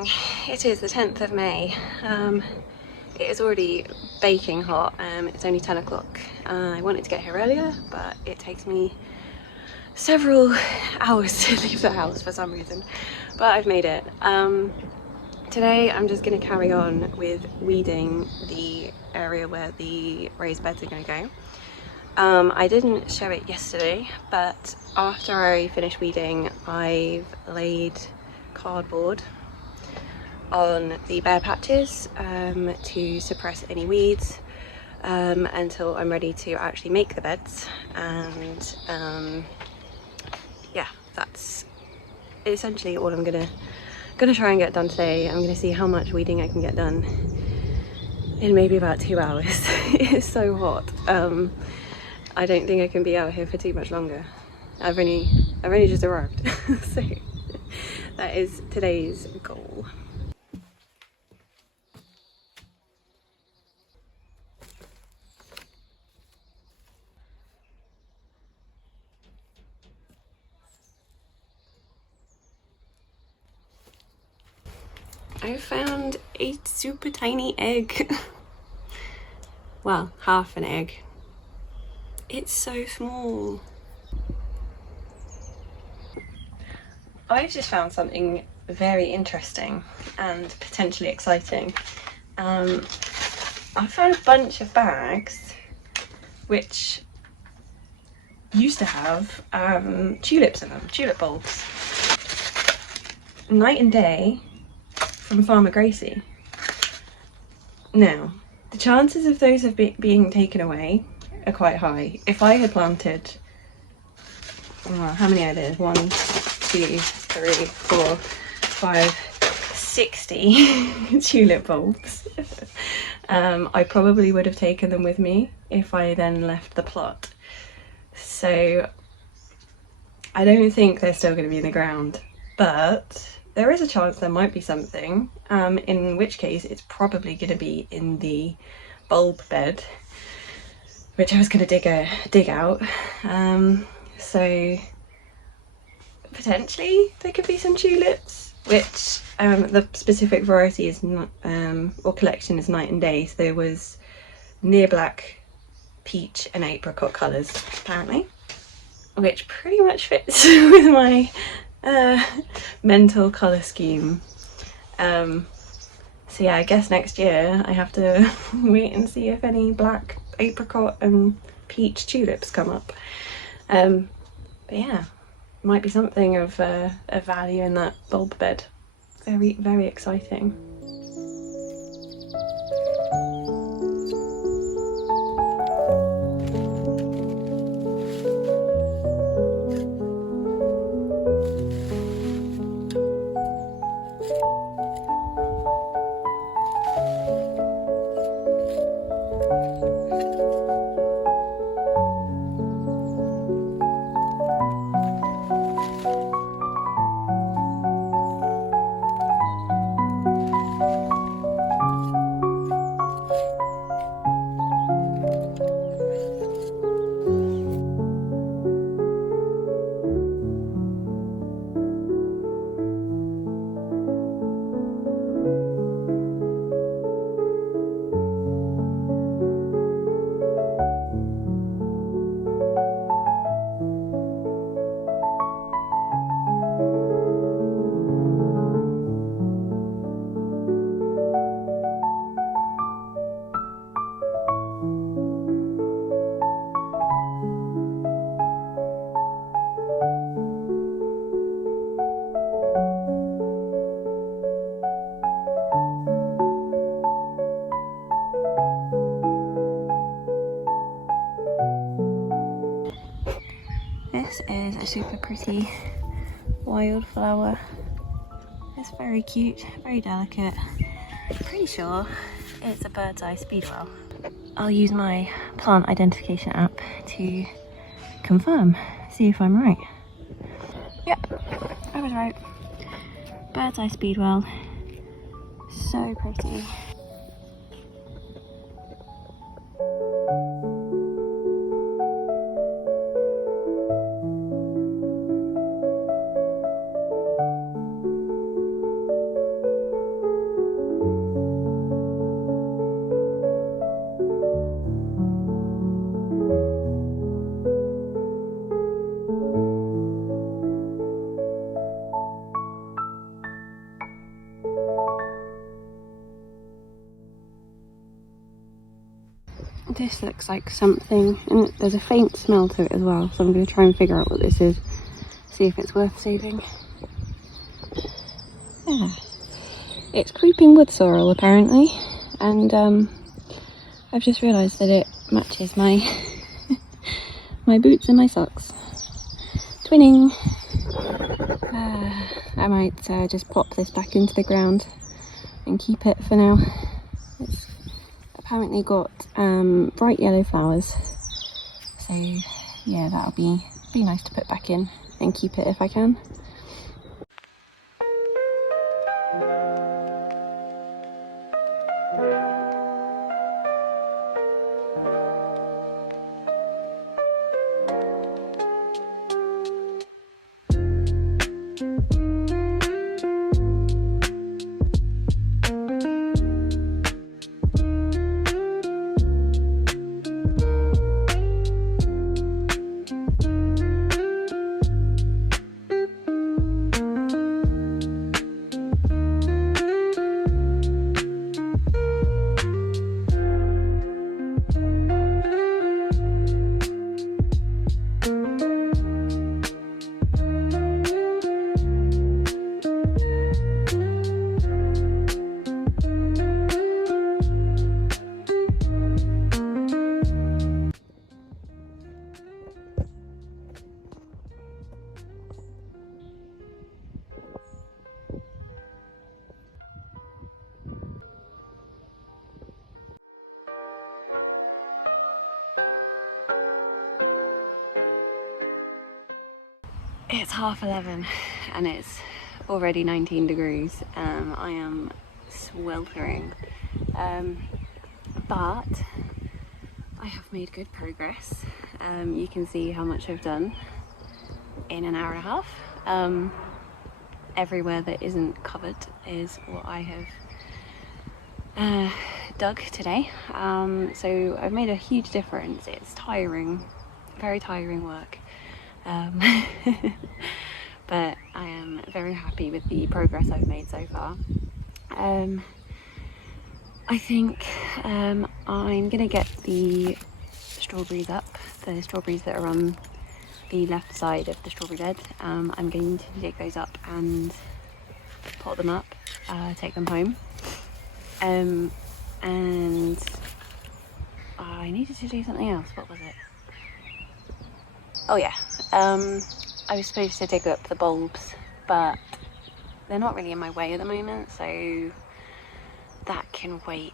morning. It is the 10th of May. It is already baking hot. It's only 10 o'clock. I wanted to get here earlier, but it takes me several hours to leave the house for some reason. But I've made it. Today I'm just going to carry on with weeding the area where the raised beds are going to go. I didn't show it yesterday, but after I finished weeding, I've laid cardboard on the bare patches to suppress any weeds until I'm ready to actually make the beds. And yeah, that's essentially all I'm gonna try and get done today. I'm gonna see how much weeding I can get done in maybe about 2 hours. It is so hot. I don't think I can be out here for too much longer. I've only just arrived. So that is today's goal. I found a super tiny egg. Well, half an egg. It's so small. I've just found something very interesting and potentially exciting. I found a bunch of bags which used to have tulips in them, tulip bulbs. Night and Day from Farmer Gracie. Now, the chances of those being taken away are quite high. If I had planted, well, how many are there? 1, 2, 3, 4, 5, 60 tulip bulbs. I probably would have taken them with me if I then left the plot. So I don't think they're still going to be in the ground, but there is a chance there might be something, in which case it's probably going to be in the bulb bed, which I was going to dig out. So potentially there could be some tulips, which the specific variety is not, or collection is Night and Day. So there was near black, peach and apricot colours apparently, which pretty much fits with my mental colour scheme. So yeah, I guess next year I have to wait and see if any black, apricot and peach tulips come up. But yeah, might be something of value in that bulb bed. Very, very exciting. This is a super pretty wildflower. It's very cute, very delicate. Pretty sure it's a bird's eye speedwell. I'll use my plant identification app to confirm, see if I'm right. Yep, I was right. Bird's eye speedwell. So pretty. This looks like something, and there's a faint smell to it as well, so I'm going to try and figure out what this is, see if it's worth saving. Yeah, it's creeping wood sorrel apparently, and I've just realised that it matches my my boots and my socks. Twinning! I might just pop this back into the ground and keep it for now. It's apparently got bright yellow flowers, so yeah, that'll be nice to put back in and keep it if I can. It's 11:30 and it's already 19 degrees. I am sweltering, but I have made good progress. You can see how much I've done in an hour and a half. Everywhere that isn't covered is what I have dug today. So I've made a huge difference. It's tiring, very tiring work. But I am very happy with the progress I've made so far. I think I'm gonna get the strawberries up, the strawberries that are on the left side of the strawberry bed. I'm going to dig those up and pot them up, take them home. And I needed to do something else. What was it? Oh yeah, I was supposed to dig up the bulbs, but they're not really in my way at the moment, so that can wait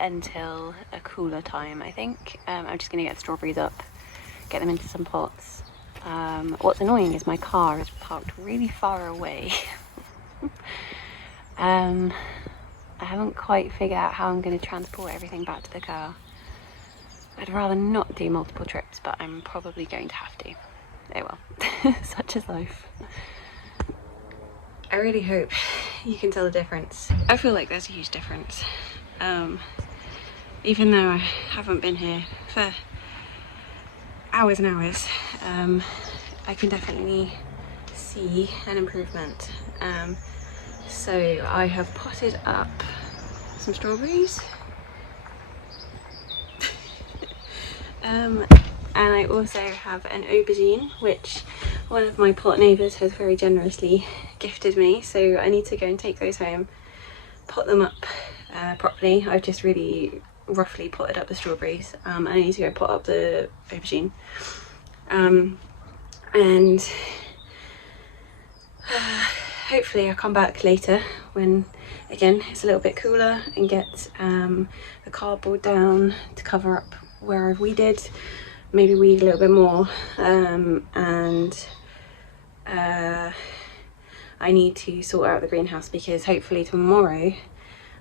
until a cooler time, I think. I'm just going to get the strawberries up, get them into some pots. What's annoying is my car is parked really far away. I haven't quite figured out how I'm going to transport everything back to the car. I'd rather not do multiple trips, but I'm probably going to have to. Oh well, such is life. I really hope you can tell the difference. I feel like there's a huge difference. Even though I haven't been here for hours and hours, I can definitely see an improvement. So I have potted up some strawberries. And I also have an aubergine, which one of my pot neighbours has very generously gifted me, so I need to go and take those home, pot them up properly. I've just really roughly potted up the strawberries. I need to go pot up the aubergine, and hopefully I'll come back later when again it's a little bit cooler and get the cardboard down to cover up where I've weeded, maybe weed a little bit more, and I need to sort out the greenhouse, because hopefully tomorrow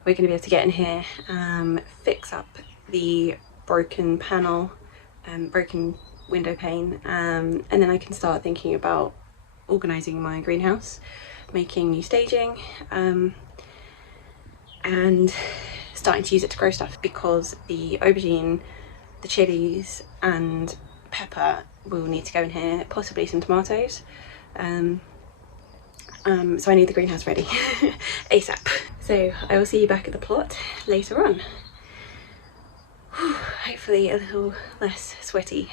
we're going to be able to get in here, fix up the broken panel and broken window pane, and then I can start thinking about organising my greenhouse, making new staging, and starting to use it to grow stuff, because the aubergine, the chilies and pepper will need to go in here, possibly some tomatoes. So I need the greenhouse ready ASAP. So I will see you back at the plot later on. Whew, hopefully a little less sweaty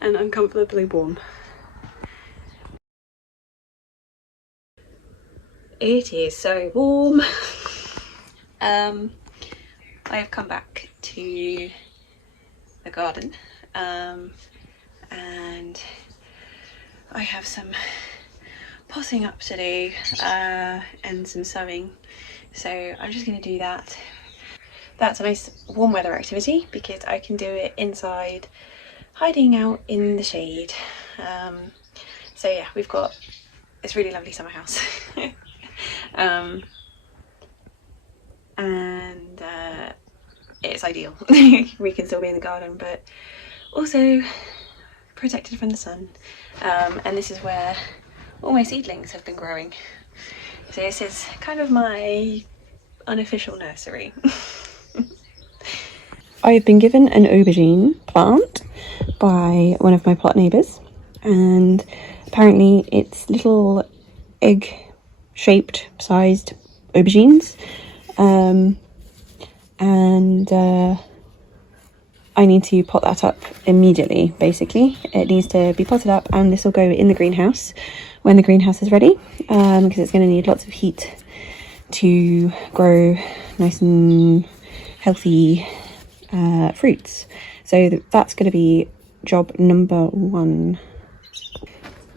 and uncomfortably warm. It is so warm. I have come back to the garden and I have some potting up to do and some sowing, so I'm just going to do that. That's a nice warm weather activity because I can do it inside, hiding out in the shade. So yeah, we've got this really lovely summer house. And it's ideal. We can still be in the garden but also protected from the sun, and this is where all my seedlings have been growing. So this is kind of my unofficial nursery. I've been given an aubergine plant by one of my plot neighbours, and apparently it's little egg shaped sized aubergines, and I need to pot that up immediately. Basically it needs to be potted up and this will go in the greenhouse when the greenhouse is ready, because it's going to need lots of heat to grow nice and healthy fruits. So that's going to be job number one.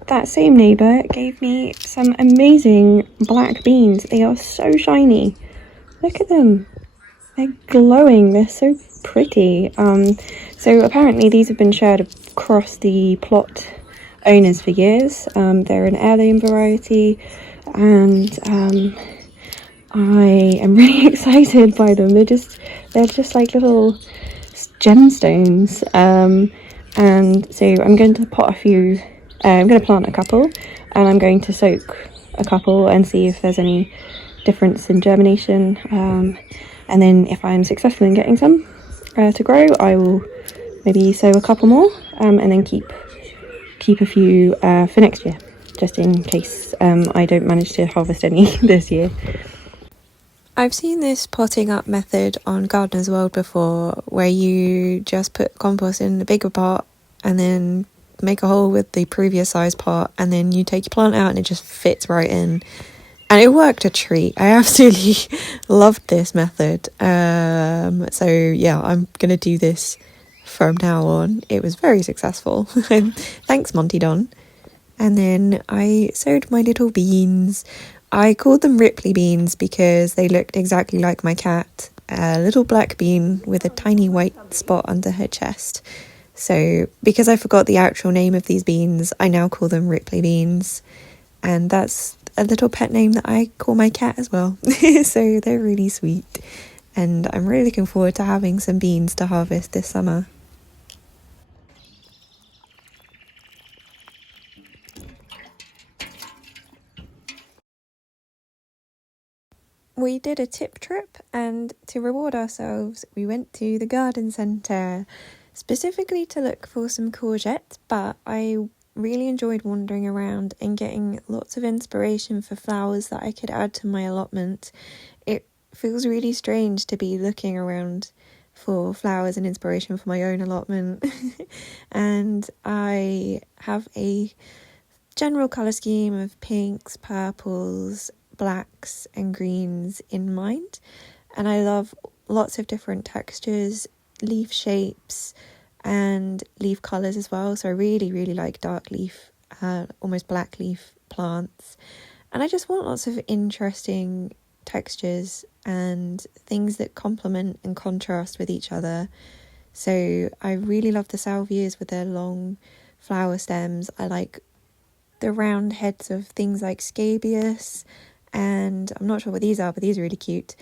That same neighbour gave me some amazing black beans. They are so shiny. Look at them. They're glowing. They're so pretty. So apparently these have been shared across the plot owners for years. They're an heirloom variety, and I am really excited by them. They're just like little gemstones. And so I'm going to pot a few. I'm going to plant a couple, and I'm going to soak a couple and see if there's any difference in germination. And then if I'm successful in getting some to grow, I will maybe sow a couple more, and then keep a few for next year, just in case I don't manage to harvest any this year. I've seen this potting up method on Gardener's World before, where you just put compost in a bigger pot and then make a hole with the previous size pot, and then you take your plant out and it just fits right in. And it worked a treat. I absolutely loved this method. So yeah, I'm going to do this from now on. It was very successful. Thanks, Monty Don. And then I sowed my little beans. I called them Ripley beans because they looked exactly like my cat. A little black bean with a tiny white spot under her chest. So because I forgot the actual name of these beans, I now call them Ripley beans. And that's a little pet name that I call my cat as well. So they're really sweet. And I'm really looking forward to having some beans to harvest this summer. We did a tip trip, and to reward ourselves, we went to the garden centre, specifically to look for some courgettes, but I really enjoyed wandering around and getting lots of inspiration for flowers that I could add to my allotment. It feels really strange to be looking around for flowers and inspiration for my own allotment. And I have a general colour scheme of pinks, purples, blacks and greens in mind, and I love lots of different textures, leaf shapes and leaf colours as well. So I really like dark leaf, almost black leaf plants, and I just want lots of interesting textures and things that complement and contrast with each other. So I really love the salvias with their long flower stems. I like the round heads of things like scabious, and I'm not sure what these are, but these are really cute.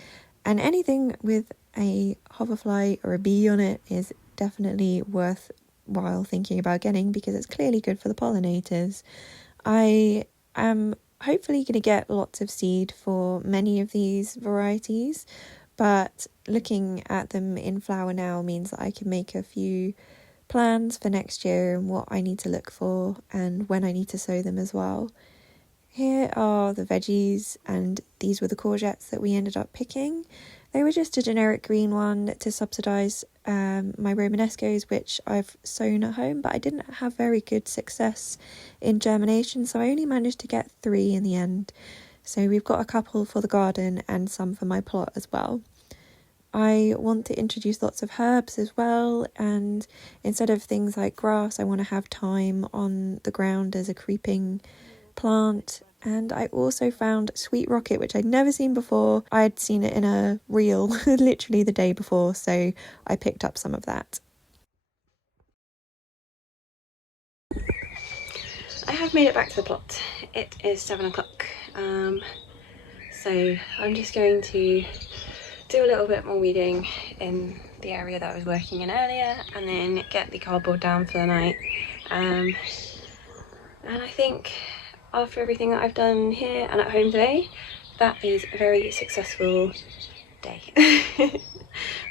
And anything with a hoverfly or a bee on it is definitely worthwhile thinking about getting, because it's clearly good for the pollinators. I am hopefully going to get lots of seed for many of these varieties, but looking at them in flower now means that I can make a few plans for next year and what I need to look for and when I need to sow them as well. Here are the veggies, and these were the courgettes that we ended up picking, They were just a generic green one to subsidise my Romanescos, which I've sown at home, but I didn't have very good success in germination, so I only managed to get 3 in the end. So we've got a couple for the garden and some for my plot as well. I want to introduce lots of herbs as well, and instead of things like grass, I want to have thyme on the ground as a creeping plant. And I also found sweet rocket, which I'd never seen before. I'd seen it in a reel literally the day before, so I picked up some of that. I have made it back to the plot. It is 7 o'clock, so I'm just going to do a little bit more weeding in the area that I was working in earlier, and then get the cardboard down for the night. And I think after everything that I've done here and at home today, that is a very successful day.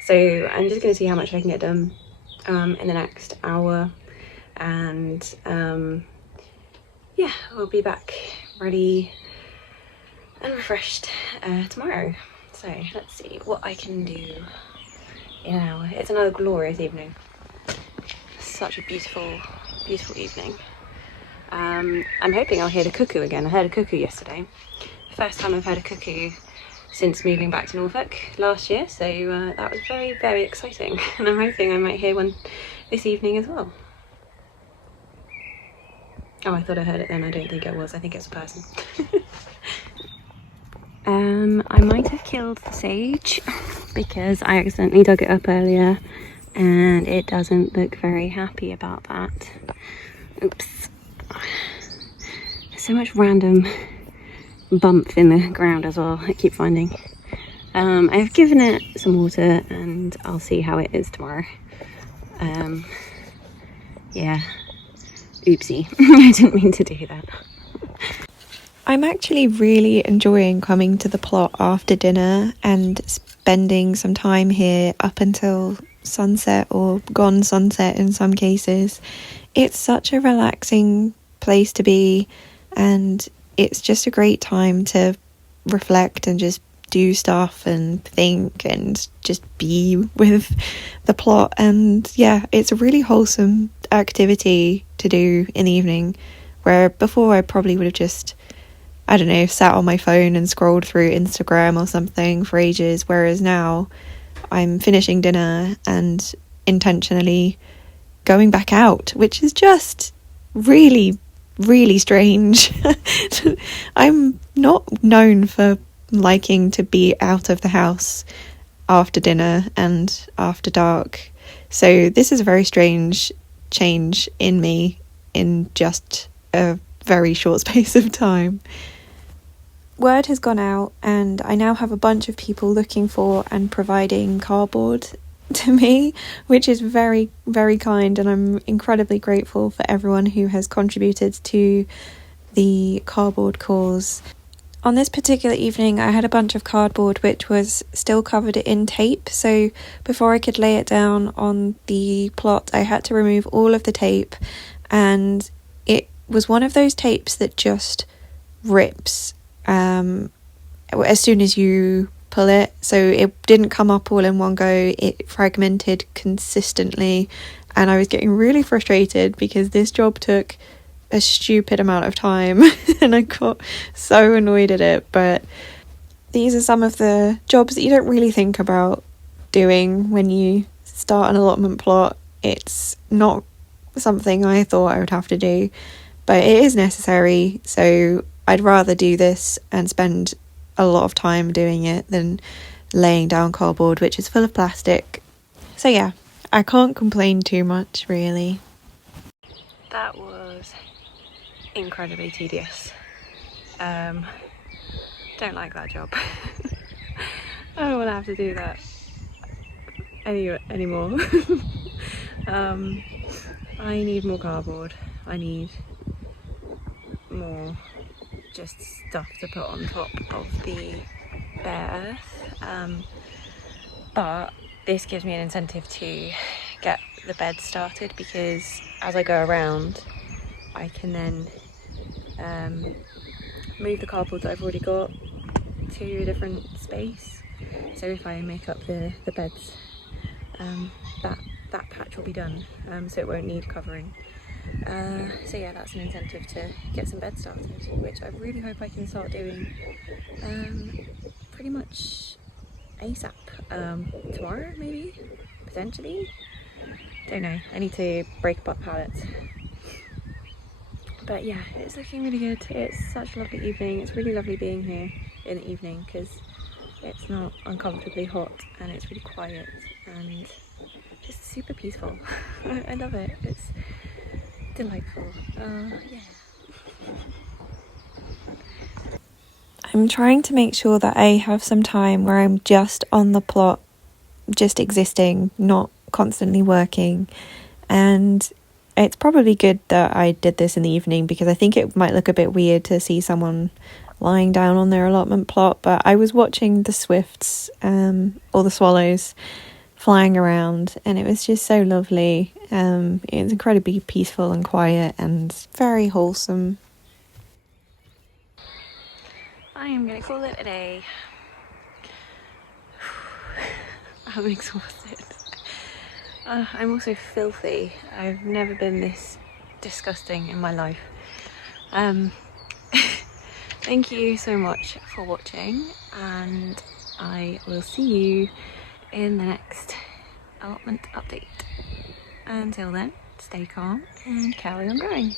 So I'm just going to see how much I can get done in the next hour, and yeah, we'll be back ready and refreshed tomorrow. So let's see what I can do in an hour. It's another glorious evening. Such a beautiful, beautiful evening. I'm hoping I'll hear the cuckoo again. I heard a cuckoo yesterday. First time I've heard a cuckoo since moving back to Norfolk last year, so that was very, very exciting. And I'm hoping I might hear one this evening as well. Oh, I thought I heard it then. I don't think it was. I think it's a person. I might have killed the sage because I accidentally dug it up earlier and it doesn't look very happy about that. Oops. There's so much random bump in the ground as well, I keep finding. I've given it some water and I'll see how it is tomorrow. Yeah. Oopsie. I didn't mean to do that. I'm actually really enjoying coming to the plot after dinner and spending some time here up until sunset, or gone sunset in some cases. It's such a relaxing place to be, and it's just a great time to reflect and just do stuff and think and just be with the plot. And yeah, it's a really wholesome activity to do in the evening, where before I probably would have just, I don't know, sat on my phone and scrolled through Instagram or something for ages, whereas now I'm finishing dinner and intentionally going back out, which is just really, really strange. I'm not known for liking to be out of the house after dinner and after dark, so this is a very strange change in me in just a very short space of time. Word has gone out and I now have a bunch of people looking for and providing cardboard to me, which is very, very kind, and I'm incredibly grateful for everyone who has contributed to the cardboard cause. On this particular evening, I had a bunch of cardboard which was still covered in tape, so before I could lay it down on the plot, I had to remove all of the tape, and it was one of those tapes that just rips as soon as you pull it, so it didn't come up all in one go, it fragmented consistently, and I was getting really frustrated because this job took a stupid amount of time and I got so annoyed at it. But these are some of the jobs that you don't really think about doing when you start an allotment plot. It's not something I thought I would have to do, but it is necessary, so I'd rather do this and spend a lot of time doing it than laying down cardboard, which is full of plastic. So yeah, I can't complain too much, really. That was incredibly tedious. Don't like that job. I don't want to have to do that anymore. I need more cardboard. I need more just stuff to put on top of the bare earth. But this gives me an incentive to get the bed started, because as I go around I can then move the cardboard that I've already got to a different space, So if I make up the beds, that patch will be done, so it won't need covering. So yeah, that's an incentive to get some beds started, which I really hope I can start doing pretty much ASAP. Tomorrow maybe, potentially, don't know, I need to break apart pallets. But yeah, it's looking really good. It's such a lovely evening. It's really lovely being here in the evening because it's not uncomfortably hot and it's really quiet and just super peaceful. I love it. It's delightful. Yeah. I'm trying to make sure that I have some time where I'm just on the plot, just existing, not constantly working. And it's probably good that I did this in the evening because I think it might look a bit weird to see someone lying down on their allotment plot. But I was watching the swifts, or the swallows, flying around, and it was just so lovely. It's incredibly peaceful and quiet and very wholesome. I am gonna call it a day. I'm exhausted. I'm also filthy. I've never been this disgusting in my life. Thank you so much for watching, and I will see you in the next allotment update. Until then, stay calm and carry on growing.